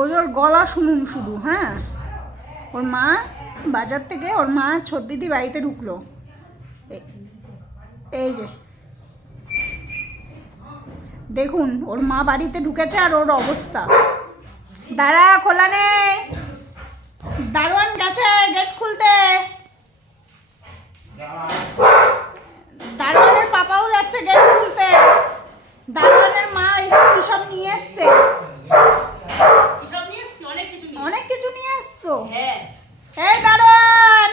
তোজোর গলা শুনুন শুধু। হ্যাঁ, ওর মা বাজার থেকে, ওর মা ছোট দিদি বাড়িতে ঢুকলো, এই যে দেখুন ওর মা বাড়িতে ঢুকেছে আর ওর অবস্থা। দাঁড়া, খোলা নেই, দারোয়ান গেছে গেট খুলতে, দারোয়ানের পাপাও যাচ্ছে গেট খুলতে, দারোয়ানের মা কি সব নিয়ে এসছে, অনেক কিছু নিয়ে এসছো। এই দারোয়ান,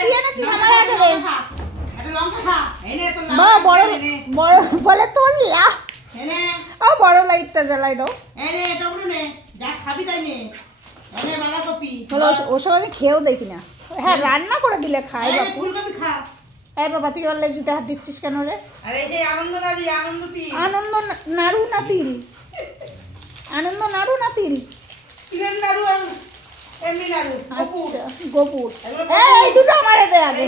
কি এনেছিস আমার আগে দে। বলে তোর বড় লাইটটা জ্বালাই দাও। ওসব আমি খেয়েও দেখি না। হ্যাঁ, রান্না করে দিলে খাই বাপু। এই বাবা, তুই ওর লেজুতে হাত দিচ্ছিস কেন রে? আনন্দ নাড়ু না তিল? আনন্দ নাড়ু না তিল? আচ্ছা, গোপুর। এই দুটো আমারে দে আগে।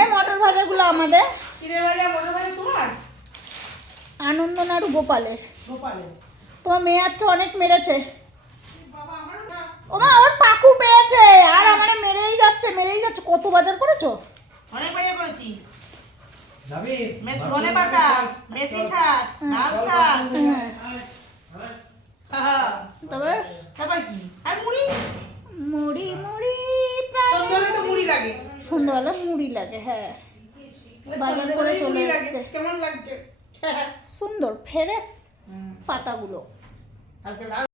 এই মটর ভাজাগুলো আমাদের। আনন্দ নাড়ু গোপালের। তোমার মেয়ে আজকে অনেক মেরেছে। ওমা, ওর পাকু পেয়েছে আর আমারে মেরেই যাচ্ছে। কত বাজার করেছো? অনেক বাজার করেছি। ধনে পাতা, মেথি শাক, লাল শাক, তারপর কি আর মুড়ি। সন্ধ্যাবেলা তো মুড়ি লাগে। সন্ধ্যাবেলা মুড়ি লাগে, হ্যাঁ। বাজার করে চলে এসেছে। কেমন লাগছে? সুন্দর ফ্রেশ পাতাগুলো।